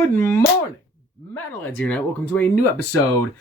Good morning, Metalheads here now. Welcome to a new episode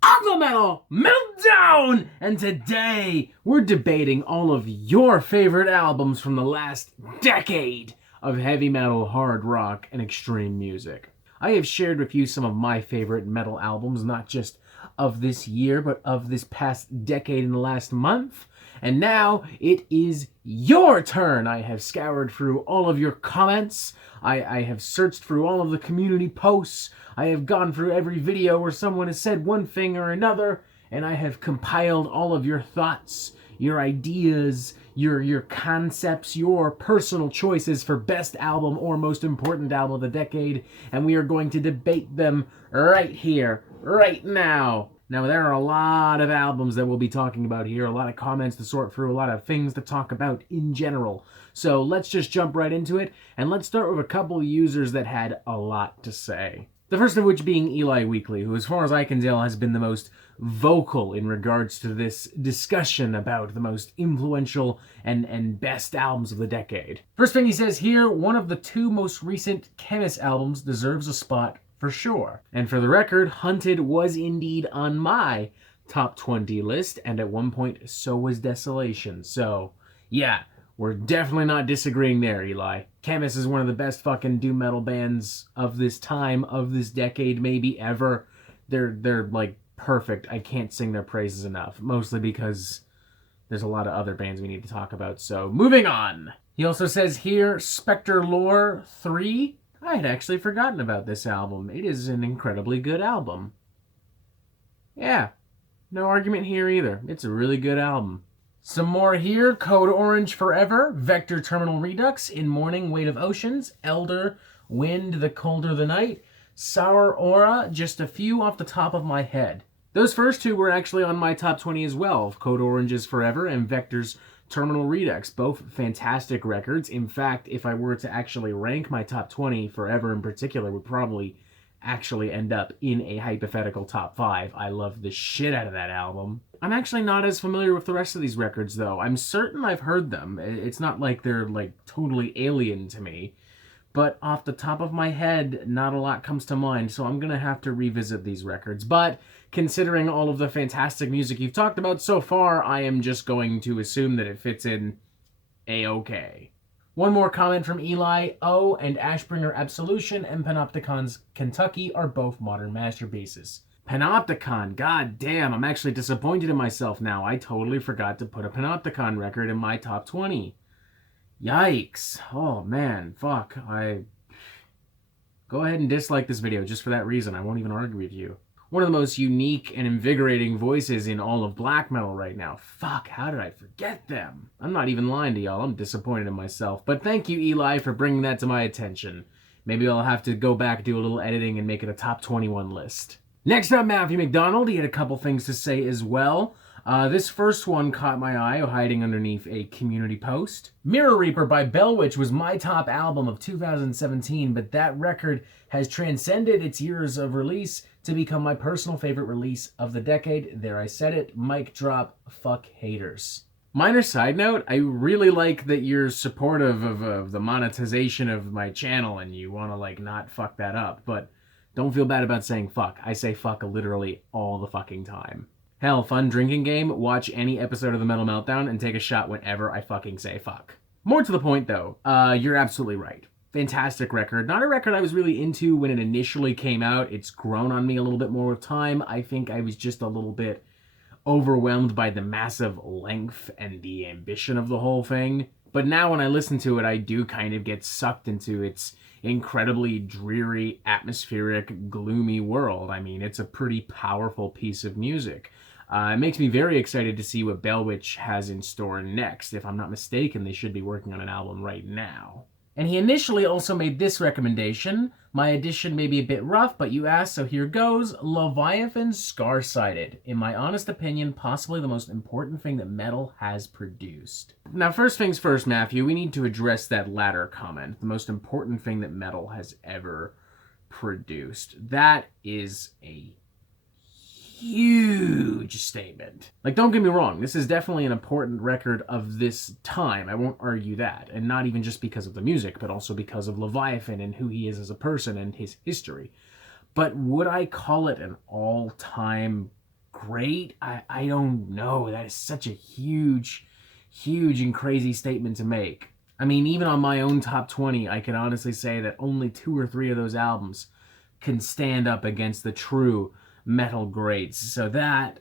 of the Metal Meltdown! And today, we're debating all of your favorite albums from the last decade of heavy metal, hard rock, and extreme music. I have shared with you some of my favorite metal albums, not just of this year, but of this past decade in the last month. And now it is your turn. I have scoured through all of your comments. I have searched through all of the community posts. I have gone through every video where someone has said one thing or another, and I have compiled all of your thoughts, your ideas, your concepts, your personal choices for best album or most important album of the decade, and we are going to debate them right here, right now. Now, there are a lot of albums that we'll be talking about here, a lot of comments to sort through, a lot of things to talk about in general. So let's just jump right into it, and let's start with a couple of users that had a lot to say. The first of which being Eli Weekly, who, as far as I can tell, has been the most vocal in regards to this discussion about the most influential and best albums of the decade. First thing he says here, one of the two most recent Chemist albums deserves a spot for sure. And for the record, Hunted was indeed on my top 20 list, and at one point, so was Desolation. So, yeah, we're definitely not disagreeing there, Eli. Chemist is one of the best fucking doom metal bands of this time, of this decade, maybe ever. They're like perfect. I can't sing their praises enough, mostly because there's a lot of other bands we need to talk about. So, moving on. He also says here, Spectre Lore 3. I had actually forgotten about this album. It is an incredibly good album. Yeah, no argument here either. It's a really good album. Some more here. Code Orange Forever, Vector Terminal Redux, In Morning, Weight of Oceans, Elder, Wind, The Colder the Night, Sour Aura, just a few off the top of my head. Those first two were actually on my top 20 as well, Code Orange's Forever and Vector's Terminal Redux, both fantastic records. In fact, if I were to actually rank my top 20, Forever in particular would probably actually end up in a hypothetical top 5. I love the shit out of that album. I'm actually not as familiar with the rest of these records, though. I'm certain I've heard them. It's not like they're, totally alien to me. But off the top of my head, not a lot comes to mind, so I'm gonna have to revisit these records. But considering all of the fantastic music you've talked about so far, I am just going to assume that it fits in A-okay. One more comment from Eli. O and Ashbringer Absolution and Panopticon's Kentucky are both modern masterpieces. Panopticon, god damn, I'm actually disappointed in myself now. I totally forgot to put a Panopticon record in my top 20. Yikes. Oh man, fuck. Go ahead and dislike this video just for that reason. I won't even argue with you. One of the most unique and invigorating voices in all of black metal right now. Fuck, how did I forget them? I'm not even lying to y'all. I'm disappointed in myself. But thank you, Eli, for bringing that to my attention. Maybe I'll have to go back, do a little editing, and make it a top 21 list. Next up, Matthew MacDonald. He had a couple things to say as well. This first one caught my eye, hiding underneath a community post. Mirror Reaper by Bellwitch was my top album of 2017, but that record has transcended its years of release to become my personal favorite release of the decade. There I said it, mic drop, fuck haters. Minor side note, I really like that you're supportive of the monetization of my channel and you want to not fuck that up, but don't feel bad about saying fuck. I say fuck literally all the fucking time. Hell, fun drinking game, watch any episode of the Metal Meltdown and take a shot whenever I fucking say fuck. More to the point though, you're absolutely right. Fantastic record. Not a record I was really into when it initially came out. It's grown on me a little bit more with time. I think I was just a little bit overwhelmed by the massive length and the ambition of the whole thing. But now when I listen to it, I do kind of get sucked into its incredibly dreary, atmospheric, gloomy world. I mean, it's a pretty powerful piece of music. It makes me very excited to see what Bellwitch has in store next. If I'm not mistaken, they should be working on an album right now. And he initially also made this recommendation. My edition may be a bit rough, but you asked, so here goes. Leviathan Scar-Sighted. In my honest opinion, possibly the most important thing that metal has produced. Now, first things first, Matthew, we need to address that latter comment. The most important thing that metal has ever produced. That is a huge statement. Like, don't get me wrong, this is definitely an important record of this time. I won't argue that. And not even just because of the music, but also because of Leviathan and who he is as a person and his history. But would I call it an all-time great? I don't know. That is such a huge, huge and crazy statement to make. I mean, even on my own top 20, I can honestly say that only 2 or 3 of those albums can stand up against the true metal greats. So that,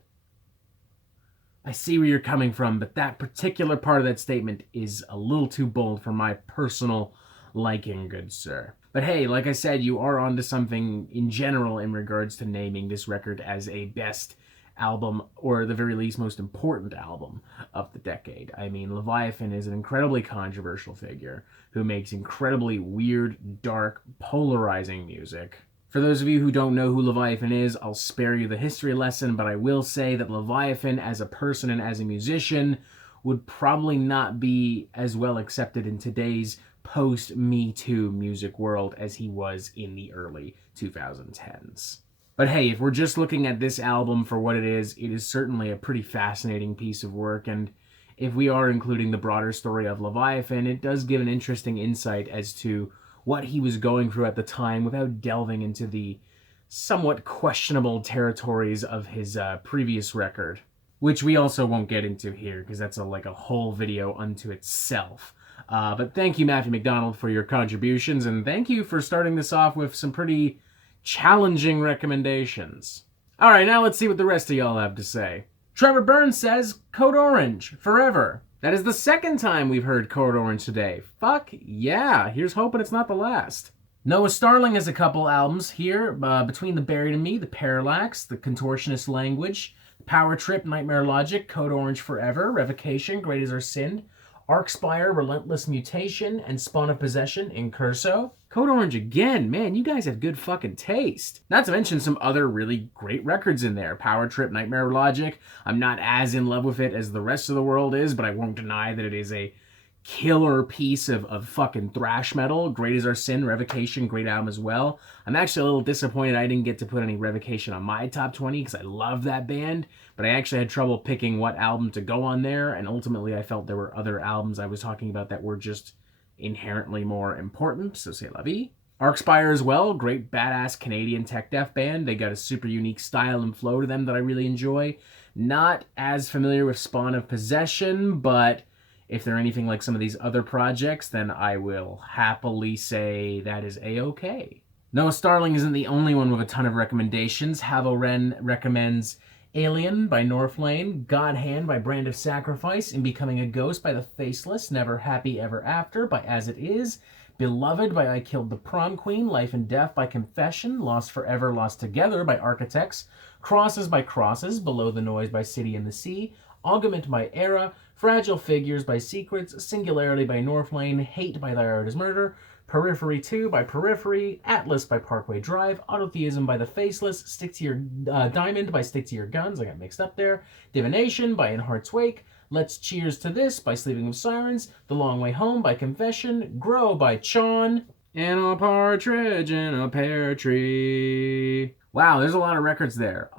I see where you're coming from, but that particular part of that statement is a little too bold for my personal liking, good sir. But hey, like I said, you are onto something in general in regards to naming this record as a best album, or at the very least most important album of the decade. I mean, Leviathan is an incredibly controversial figure who makes incredibly weird, dark, polarizing music. For those of you who don't know who Leviathan is, I'll spare you the history lesson, but I will say that Leviathan as a person and as a musician would probably not be as well accepted in today's post-Me Too music world as he was in the early 2010s. But hey, if we're just looking at this album for what it is certainly a pretty fascinating piece of work, and if we are including the broader story of Leviathan, it does give an interesting insight as to what he was going through at the time without delving into the somewhat questionable territories of his previous record, which we also won't get into here because that's like a whole video unto itself. But thank you, Matthew MacDonald, for your contributions, and thank you for starting this off with some pretty challenging recommendations. Alright, now let's see what the rest of y'all have to say. Trevor Burns says, Code Orange, forever. That is the second time we've heard Code Orange today. Fuck yeah, here's hoping it's not the last. Noah Starling has a couple albums here, Between the Buried and Me, The Parallax, The Contortionist Language, Power Trip, Nightmare Logic, Code Orange Forever, Revocation, Great Is Our Sin, Arcspire, Relentless Mutation, and Spawn of Possession, Incurso. Code Orange again, man, you guys have good fucking taste. Not to mention some other really great records in there. Power Trip, Nightmare Logic. I'm not as in love with it as the rest of the world is, but I won't deny that it is a killer piece of fucking thrash metal. Great Is Our Sin, Revocation, great album as well. I'm actually a little disappointed I didn't get to put any Revocation on my top 20 because I love that band, but I actually had trouble picking what album to go on there, and ultimately I felt there were other albums I was talking about that were just inherently more important, so c'est la vie. Arcspire as well, great badass Canadian tech death band. They got a super unique style and flow to them that I really enjoy. Not as familiar with Spawn of Possession, but if they're anything like some of these other projects, then I will happily say that is A-okay. Noah Starling isn't the only one with a ton of recommendations. Havoren recommends Alien by Noir Flame, God Hand by Brand of Sacrifice, In Becoming a Ghost by The Faceless, Never Happy Ever After by As It Is, Beloved by I Killed the Prom Queen, Life and Death by Confession, Lost Forever, Lost Together by Architects, Crosses by Crosses, Below the Noise by City and the Sea, Augment by Era, Fragile Figures by Secrets, Singularity by Noir Flame, Hate by Thy Art is Murder, Periphery 2 by Periphery, Atlas by Parkway Drive, Autotheism by The Faceless, Stick to Your Diamond by Stick to Your Guns, I got mixed up there, Divination by In Heart's Wake, Let's Cheers to This by Sleeping with Sirens, The Long Way Home by Confession, Grow by Chon, and A Partridge in a Pear Tree. Wow, there's a lot of records there.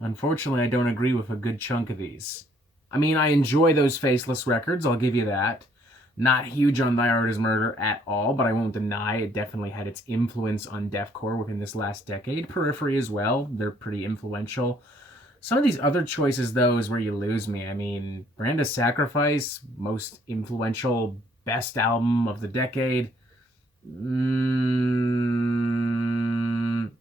Unfortunately, I don't agree with a good chunk of these. I mean, I enjoy those Faceless records, I'll give you that. Not huge on Thy Art is Murder at all, but I won't deny it definitely had its influence on deathcore within this last decade. Periphery as well, they're pretty influential. Some of these other choices, though, is where you lose me. I mean, Brand of Sacrifice, most influential, best album of the decade.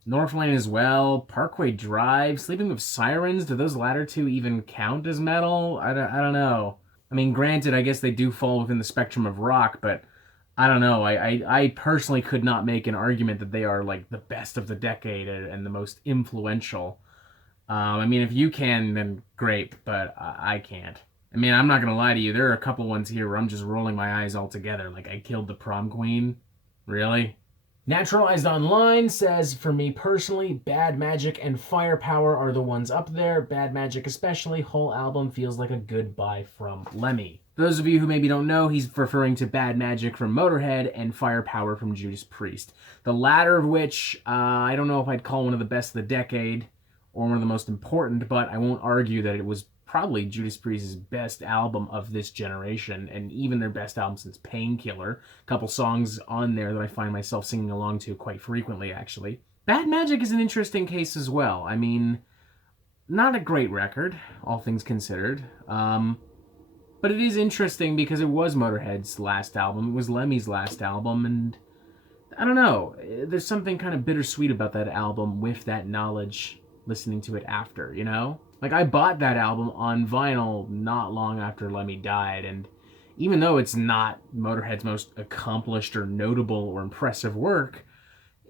Noir Flame as well. Parkway Drive, Sleeping with Sirens, do those latter two even count as metal? I don't know. I mean, granted, I guess they do fall within the spectrum of rock, but I don't know. I personally could not make an argument that they are like the best of the decade and the most influential. I mean, if you can, then great, but I can't. I mean, I'm not going to lie to you. There are a couple ones here where I'm just rolling my eyes all together. Like, I Killed the Prom Queen. Really? NaturizedOnline says, for me personally, Bad Magic and Firepower are the ones up there. Bad Magic especially, whole album feels like a goodbye from Lemmy. For those of you who maybe don't know, he's referring to Bad Magic from Motorhead and Firepower from Judas Priest. The latter of which, I don't know if I'd call one of the best of the decade, or one of the most important, but I won't argue that it was probably Judas Priest's best album of this generation, and even their best album since Painkiller. A couple songs on there that I find myself singing along to quite frequently, actually. Bad Magic is an interesting case as well. I mean, not a great record, all things considered. But it is interesting because it was Motorhead's last album. It was Lemmy's last album, and I don't know. There's something kind of bittersweet about that album with that knowledge, listening to it after, you know? Like, I bought that album on vinyl not long after Lemmy died, and even though it's not Motorhead's most accomplished or notable or impressive work,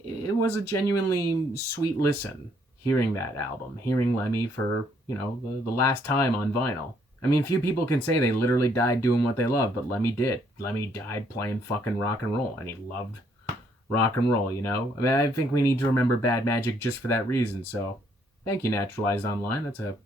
it was a genuinely sweet listen, hearing that album, hearing Lemmy for, you know, the last time on vinyl. I mean, few people can say they literally died doing what they love, but Lemmy did. Lemmy died playing fucking rock and roll, and he loved rock and roll, you know? I mean, I think we need to remember Bad Magic just for that reason, so thank you, NaturizedOnline. That's a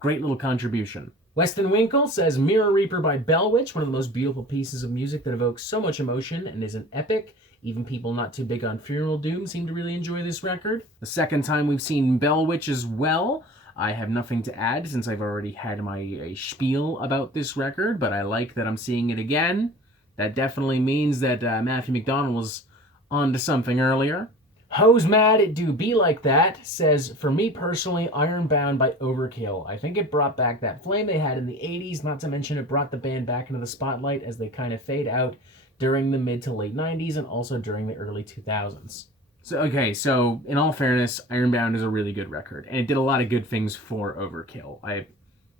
great little contribution. Weston Winkle says, Mirror Reaper by Bellwitch, one of the most beautiful pieces of music that evokes so much emotion and is an epic. Even people not too big on Funeral Doom seem to really enjoy this record. The second time we've seen Bellwitch as well. I have nothing to add since I've already had my spiel about this record, but I like that I'm seeing it again. That definitely means that Matthew MacDonald was onto something earlier. Hose Mad It Do Be Like That says, for me personally, Ironbound by Overkill. I think it brought back that flame they had in the 80s, not to mention it brought the band back into the spotlight as they kind of fade out during the mid to late 90s and also during the early 2000s. So in all fairness, Ironbound is a really good record, and it did a lot of good things for Overkill. I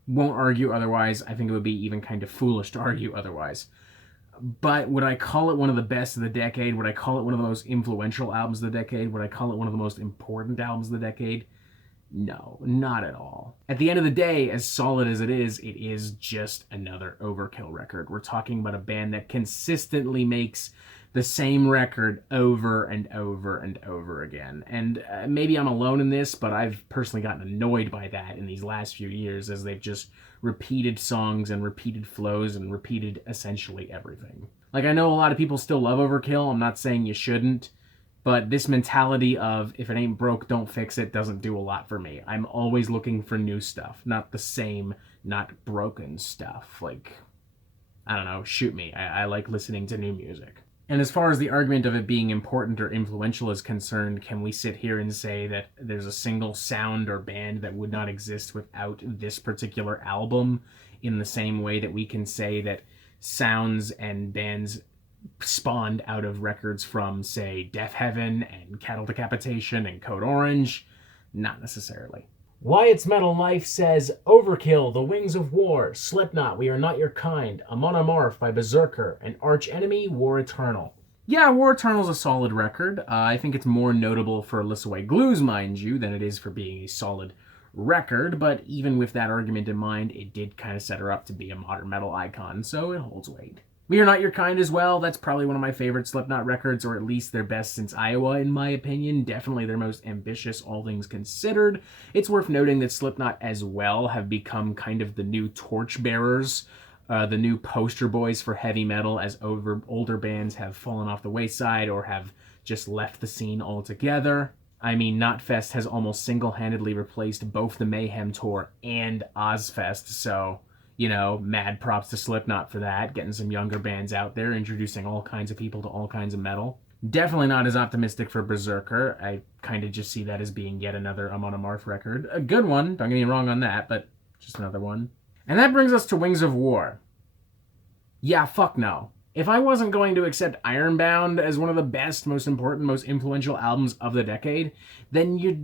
won't argue otherwise. I think it would be even kind of foolish to argue otherwise. But would I call it one of the best of the decade? Would I call it one of the most influential albums of the decade? Would I call it one of the most important albums of the decade? No, not at all. At the end of the day, as solid as it is just another Overkill record. We're talking about a band that consistently makes the same record over and over and over again. And maybe I'm alone in this, but I've personally gotten annoyed by that in these last few years as they've just repeated songs and repeated flows and repeated essentially everything. Like, I know a lot of people still love Overkill. I'm not saying you shouldn't, but this mentality of if it ain't broke, don't fix it doesn't do a lot for me. I'm always looking for new stuff, not the same, not broken stuff. Like, I don't know, shoot me. I like listening to new music. And as far as the argument of it being important or influential is concerned, can we sit here and say that there's a single sound or band that would not exist without this particular album in the same way that we can say that sounds and bands spawned out of records from, say, Death Heaven and Cattle Decapitation and Code Orange? Not necessarily. Wyatt's Metal Life says, Overkill, The Wings of War, Slipknot, We Are Not Your Kind, A Monomorph by Berserker, and Arch Enemy, War Eternal. Yeah, War Eternal's a solid record. I think it's more notable for Liss Away Glues, mind you, than it is for being a solid record, but even with that argument in mind, it did kind of set her up to be a modern metal icon, so it holds weight. We Are Not Your Kind as well. That's probably one of my favorite Slipknot records, or at least their best since Iowa, in my opinion. Definitely their most ambitious, all things considered. It's worth noting that Slipknot as well have become kind of the new torchbearers, the new poster boys for heavy metal as older bands have fallen off the wayside or have just left the scene altogether. I mean, Knotfest has almost single-handedly replaced both the Mayhem Tour and Ozfest, so, you know, mad props to Slipknot for that, getting some younger bands out there, introducing all kinds of people to all kinds of metal. Definitely not as optimistic for Berserker. I kind of just see that as being yet another Amon Amarth record. A good one, don't get me wrong on that, but just another one. And that brings us to Wings of War. Yeah, fuck no. If I wasn't going to accept Ironbound as one of the best, most important, most influential albums of the decade, then you're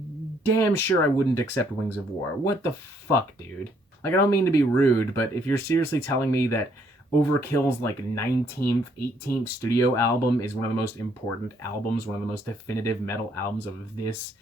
damn sure I wouldn't accept Wings of War. What the fuck, dude? Like, I don't mean to be rude, but if you're seriously telling me that Overkill's, like, 19th, 18th studio album is one of the most important albums, one of the most definitive metal albums of this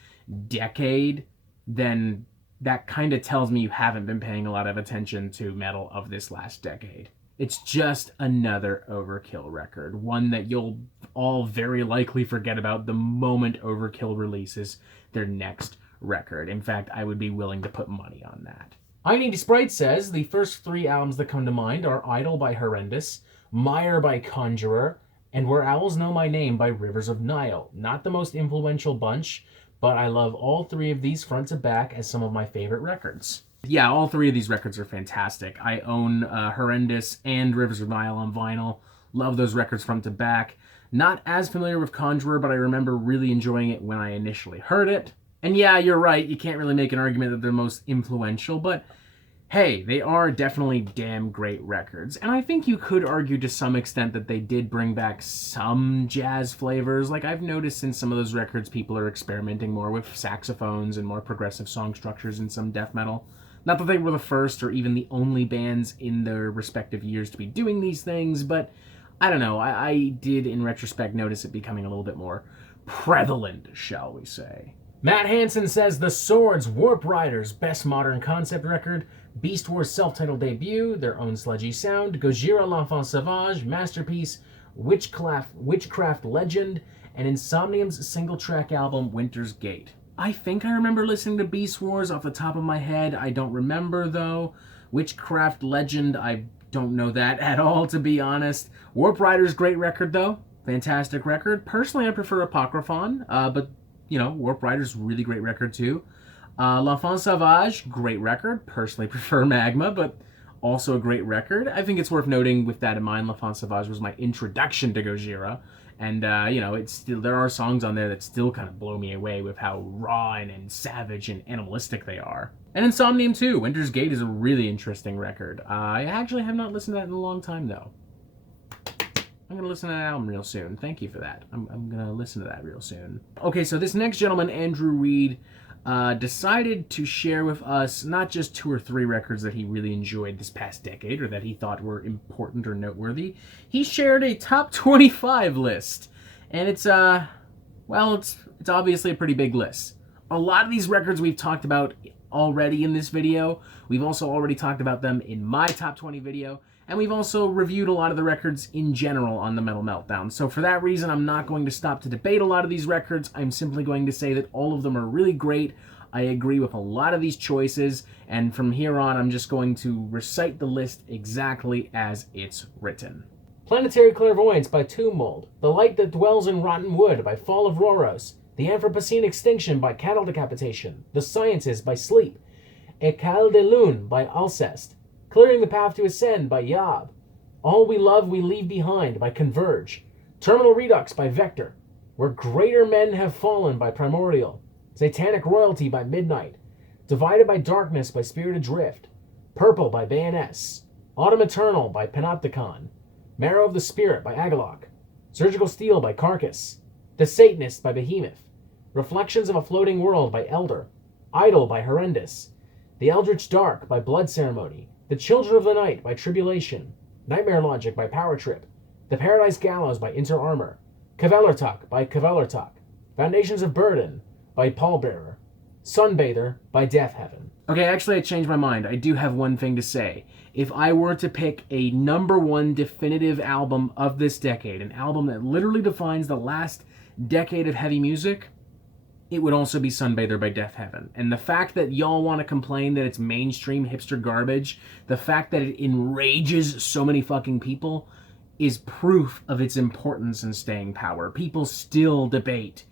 decade, then that kind of tells me you haven't been paying a lot of attention to metal of this last decade. It's just another Overkill record, one that you'll all very likely forget about the moment Overkill releases their next record. In fact, I would be willing to put money on that. I Need Sprite says, the first three albums that come to mind are Idol by Horrendous, Mire by Conjuror, and Where Owls Know My Name by Rivers of Nile. Not the most influential bunch, but I love all three of these front to back as some of my favorite records. Yeah, all three of these records are fantastic. I own Horrendous and Rivers of Nile on vinyl. Love those records front to back. Not as familiar with Conjuror, but I remember really enjoying it when I initially heard it. And yeah, you're right, you can't really make an argument that they're most influential, but hey, they are definitely damn great records. And I think you could argue to some extent that they did bring back some jazz flavors. Like, I've noticed in some of those records, people are experimenting more with saxophones and more progressive song structures in some death metal. Not that they were the first or even the only bands in their respective years to be doing these things, but I don't know. I did, in retrospect, notice it becoming a little bit more prevalent, shall we say. Matt Hansen says The Swords, Warp Riders, best modern concept record, Beast War's self-titled debut, their own sludgy sound, Gojira L'Enfant Sauvage, masterpiece, Witchcraft Legend, and Insomnium's single-track album Winter's Gate. I think I remember listening to Beast Wars off the top of my head. I don't remember, though. Witchcraft Legend, I don't know that at all, to be honest. Warp Riders, great record, though. Fantastic record. Personally, I prefer Apocryphon, but you know, Warp Riders, really great record too. L'Enfant Sauvage, great record. Personally prefer Magma, but also a great record. I think it's worth noting with that in mind, L'Enfant Sauvage was my introduction to Gojira. And, you know, it's still, there are songs on there that still kind of blow me away with how raw and savage and animalistic they are. And Insomnium too. Winter's Gate is a really interesting record. I actually have not listened to that in a long time, though. I'm going to listen to that album real soon. Thank you for that. I'm going to listen to that real soon. Okay, so this next gentleman, Andrew Reed, decided to share with us not just 2 or 3 records that he really enjoyed this past decade or that he thought were important or noteworthy. He shared a top 25 list. And it's, well, it's obviously a pretty big list. A lot of these records we've talked about already in this video. We've also already talked about them in my top 20 video. And we've also reviewed a lot of the records in general on the Metal Meltdown. So for that reason, I'm not going to stop to debate a lot of these records. I'm simply going to say that all of them are really great. I agree with a lot of these choices. And from here on, I'm just going to recite the list exactly as it's written. Planetary Clairvoyance by Tomb Mold. The Light That Dwells in Rotten Wood by Fall of Rhoros. The Anthropocene Extinction by Cattle Decapitation. The Sciences by Sleep. Écale de Lune by Alcest. Clearing the Path to Ascend by Yob. All We Love We Leave Behind by Converge. Terminal Redux by Vector. Where Greater Men Have Fallen by Primordial. Satanic Royalty by Midnight. Divided by Darkness by Spirit Adrift. Purple by Bayoness. Autumn Eternal by Panopticon. Marrow of the Spirit by Agalok. Surgical Steel by Carcass. The Satanist by Behemoth. Reflections of a Floating World by Elder. Idol by Horrendous. The Eldritch Dark by Blood Ceremony. The Children of the Night by Tribulation. Nightmare Logic by Power Trip. The Paradise Gallows by Inter Armor. Kvelertak by Kvelertak. Foundations of Burden by Pallbearer. Sunbather by Death Heaven. Okay, actually I changed my mind. I do have one thing to say. If I were to pick a #1 definitive album of this decade, an album that literally defines the last decade of heavy music, it would also be Sunbather by Death Heaven. And the fact that y'all want to complain that it's mainstream hipster garbage, the fact that it enrages so many fucking people, is proof of its importance and staying power. People still debate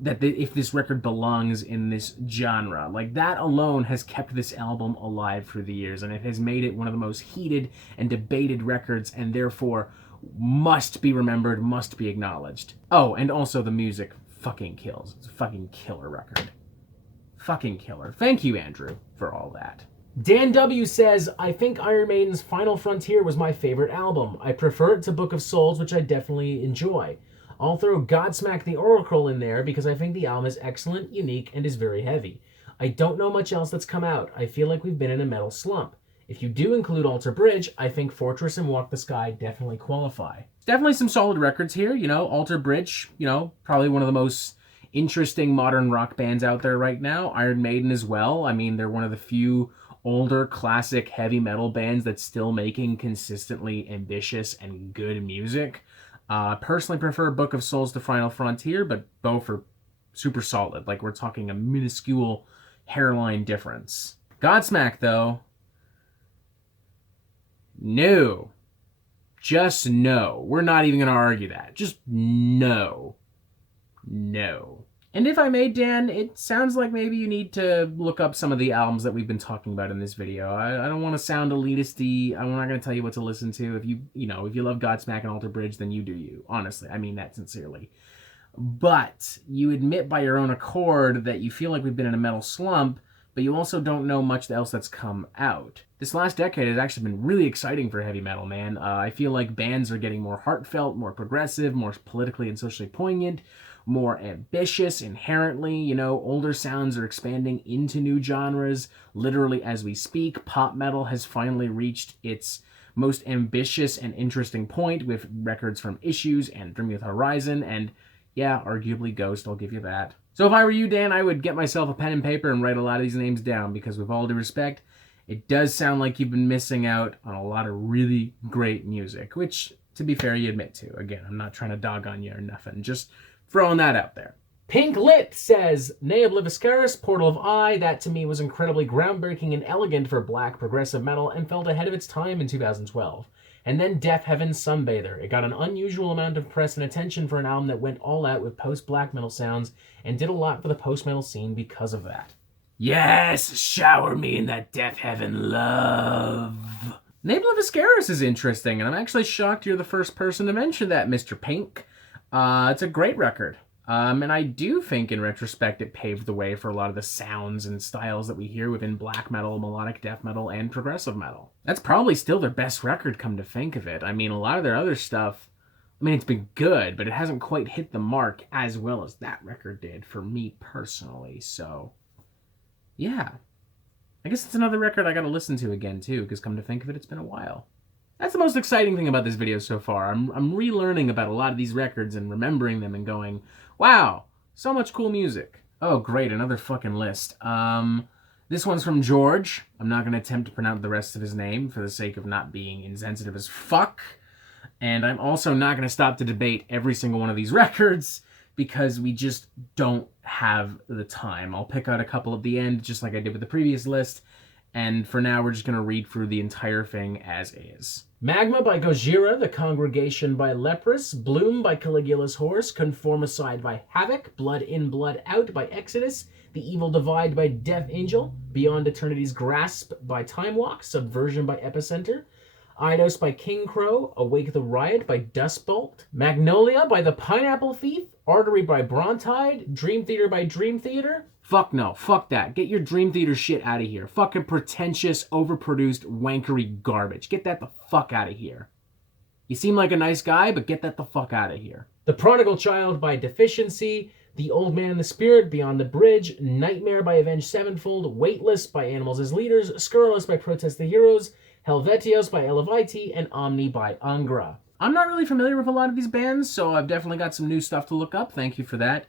that if this record belongs in this genre. Like, that alone has kept this album alive through the years, and it has made it one of the most heated and debated records, and therefore must be remembered, must be acknowledged. Oh, and also the music fucking kills. It's a fucking killer record. Fucking killer. Thank you, Andrew, for all that. Dan W. says, I think Iron Maiden's Final Frontier was my favorite album. I prefer it to Book of Souls, which I definitely enjoy. I'll throw Godsmack the Oracle in there because I think the album is excellent, unique, and is very heavy. I don't know much else that's come out. I feel like we've been in a metal slump. If you do include Alter Bridge, I think Fortress and Walk the Sky definitely qualify. Definitely some solid records here, you know, Alter Bridge, you know, probably one of the most interesting modern rock bands out there right now. Iron Maiden as well. I mean, they're one of the few older classic heavy metal bands that's still making consistently ambitious and good music. Personally prefer Book of Souls to Final Frontier, but both are super solid. Like, we're talking a minuscule hairline difference. Godsmack, though, no. Just no. We're not even going to argue that. Just no. No. And if I may, Dan, it sounds like maybe you need to look up some of the albums that we've been talking about in this video. I don't want to sound elitist-y. I'm not going to tell you what to listen to. If you love Godsmack and Alter Bridge, then you do you. Honestly, I mean that sincerely. But you admit by your own accord that you feel like we've been in a metal slump, but you also don't know much else that's come out. This last decade has actually been really exciting for heavy metal, man. I feel like bands are getting more heartfelt, more progressive, more politically and socially poignant, more ambitious inherently. Older sounds are expanding into new genres. Literally as we speak, pop metal has finally reached its most ambitious and interesting point with records from Issues and Dream with Horizon, and yeah, arguably Ghost, I'll give you that. So if I were you, Dan, I would get myself a pen and paper and write a lot of these names down, because with all due respect, it does sound like you've been missing out on a lot of really great music, which, to be fair, you admit to. Again, I'm not trying to dog on you or nothing, just throwing that out there. Pink Lit says, Ne Obliviscaris, Portal of Eye, that to me was incredibly groundbreaking and elegant for black progressive metal and felt ahead of its time in 2012. And then Death Heaven's Sunbather. It got an unusual amount of press and attention for an album that went all out with post-black metal sounds and did a lot for the post-metal scene because of that. Yes, shower me in that Death Heaven love. Ne Obliviscaris is interesting, and I'm actually shocked you're the first person to mention that, Mr. Pink. It's a great record. And I do think, in retrospect, it paved the way for a lot of the sounds and styles that we hear within black metal, melodic death metal, and progressive metal. That's probably still their best record, come to think of it. I mean, a lot of their other stuff, it's been good, but it hasn't quite hit the mark as well as that record did for me personally. So, yeah. I guess it's another record I gotta listen to again, too, because come to think of it, it's been a while. That's the most exciting thing about this video so far. I'm relearning about a lot of these records and remembering them and going, wow, so much cool music. Oh, great, another fucking list. This one's from George. I'm not going to attempt to pronounce the rest of his name for the sake of not being insensitive as fuck. And I'm also not going to stop to debate every single one of these records because we just don't have the time. I'll pick out a couple at the end, just like I did with the previous list. And for now, we're just going to read through the entire thing as is. Magma by Gojira, The Congregation by Leprous, Bloom by Caligula's Horse, Conformicide by Havoc, Blood In, Blood Out by Exodus, The Evil Divide by Death Angel, Beyond Eternity's Grasp by Time Walk, Subversion by Epicenter, Eidos by King Crow, Awake the Riot by Dustbolt, Magnolia by The Pineapple Thief, Artery by Brontide, Dream Theater by Dream Theater. Fuck no, fuck that. Get your Dream Theater shit out of here. Fucking pretentious, overproduced, wankery garbage. Get that the fuck out of here. You seem like a nice guy, but get that the fuck out of here. The Prodigal Child by Deficiency, The Old Man and the Spirit, Beyond the Bridge, Nightmare by Avenged Sevenfold, Weightless by Animals as Leaders, Scurrilous by Protest the Heroes, Helvetios by Elevite, and Omni by Angra. I'm not really familiar with a lot of these bands, so I've definitely got some new stuff to look up. Thank you for that,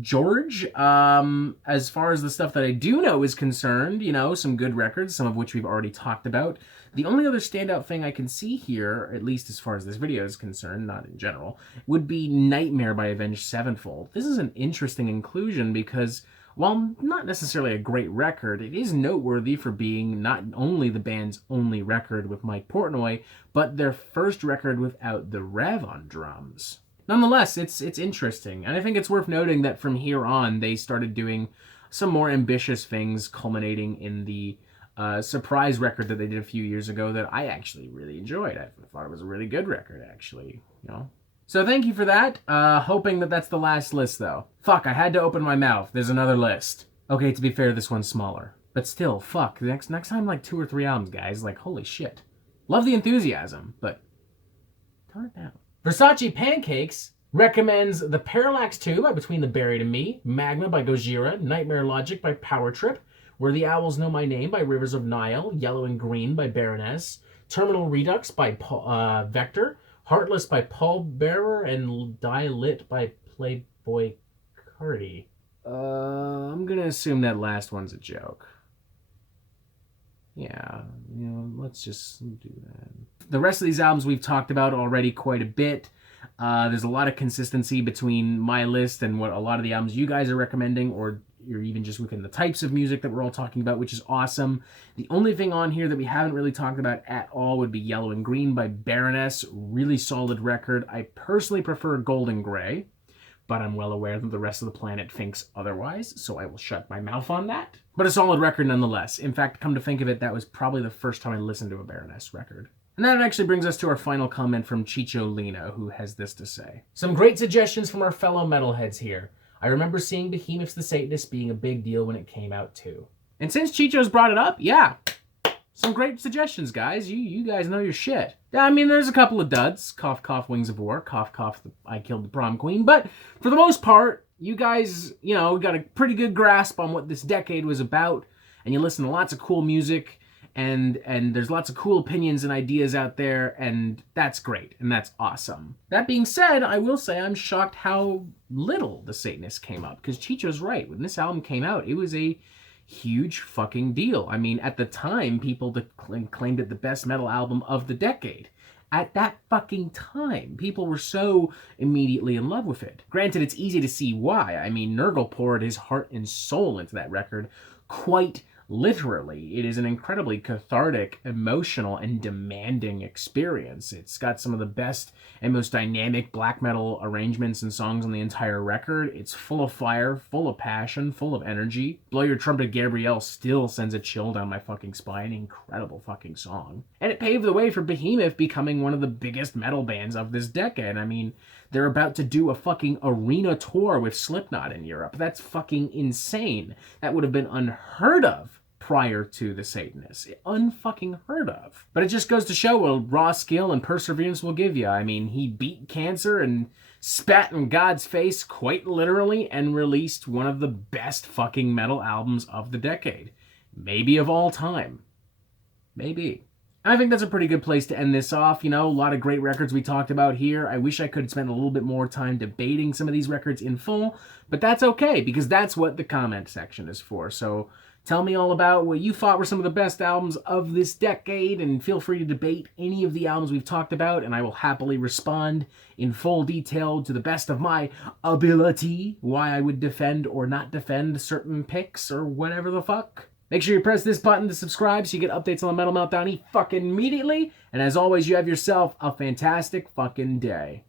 George. As far as the stuff that I do know is concerned, some good records, some of which we've already talked about. The only other standout thing I can see here, at least as far as this video is concerned, not in general, would be Nightmare by Avenged Sevenfold. This is an interesting inclusion because, while not necessarily a great record, it is noteworthy for being not only the band's only record with Mike Portnoy, but their first record without the Rev on drums. Nonetheless, it's interesting, and I think it's worth noting that from here on, they started doing some more ambitious things, culminating in the surprise record that they did a few years ago that I actually really enjoyed. I thought it was a really good record, actually, So thank you for that. Hoping that that's the last list, though. Fuck, I had to open my mouth. There's another list. Okay, to be fair, this one's smaller. But still, fuck. Next time, 2 or 3 albums, guys. Holy shit. Love the enthusiasm, but tone it down. Versace Pancakes recommends The Parallax 2 by Between the Buried and Me, Magma by Gojira, Nightmare Logic by Power Trip, Where the Owls Know My Name by Rivers of Nile, Yellow and Green by Baroness, Terminal Redux by Vector, Heartless by Paul Bearer, and Die Lit by Playboy Cardi. I'm gonna assume that last one's a joke. Yeah, let's just do that. The rest of these albums we've talked about already quite a bit. There's a lot of consistency between my list and what a lot of the albums you guys are recommending, or you're even just within the types of music that we're all talking about, which is awesome. The only thing on here that we haven't really talked about at all would be Yellow and Green by Baroness. Really solid record. I personally prefer Gold and Grey, but I'm well aware that the rest of the planet thinks otherwise, so I will shut my mouth on that. But a solid record nonetheless. In fact, come to think of it, that was probably the first time I listened to a Baroness record. And that actually brings us to our final comment from Chicho Lino, who has this to say. Some great suggestions from our fellow metalheads here. I remember seeing Behemoth's The Satanist being a big deal when it came out too. And since Chicho's brought it up, yeah, some great suggestions, guys. You guys know your shit. I mean, there's a couple of duds. Cough, cough, Wings of War. Cough, cough, I Killed the Prom Queen. But for the most part, you guys, got a pretty good grasp on what this decade was about. And you listen to lots of cool music. And there's lots of cool opinions and ideas out there. And that's great. And that's awesome. That being said, I will say I'm shocked how little The Satanist came up. Because Chicho's right. When this album came out, it was a huge fucking deal. I mean, at the time, people claimed it the best metal album of the decade. At that fucking time, people were so immediately in love with it. Granted, it's easy to see why. I mean, Nurgle poured his heart and soul into that record quite literally. It is an incredibly cathartic, emotional, and demanding experience. It's got some of the best and most dynamic black metal arrangements and songs on the entire record. It's full of fire, full of passion, full of energy. Blow Your Trumpet, Gabrielle still sends a chill down my fucking spine. Incredible fucking song. And it paved the way for Behemoth becoming one of the biggest metal bands of this decade. I mean, they're about to do a fucking arena tour with Slipknot in Europe. That's fucking insane. That would have been unheard of prior to The Satanist. Unfucking heard of. But it just goes to show what raw skill and perseverance will give you. I mean, he beat cancer and spat in God's face quite literally and released one of the best fucking metal albums of the decade. Maybe of all time. Maybe. I think that's a pretty good place to end this off. A lot of great records we talked about here. I wish I could spend a little bit more time debating some of these records in full, but that's okay, because that's what the comment section is for. So tell me all about what you thought were some of the best albums of this decade, and feel free to debate any of the albums we've talked about, and I will happily respond in full detail to the best of my ability why I would defend or not defend certain picks or whatever the fuck. Make sure you press this button to subscribe so you get updates on the Metal Meltdown fucking immediately. And as always, you have yourself a fantastic fucking day.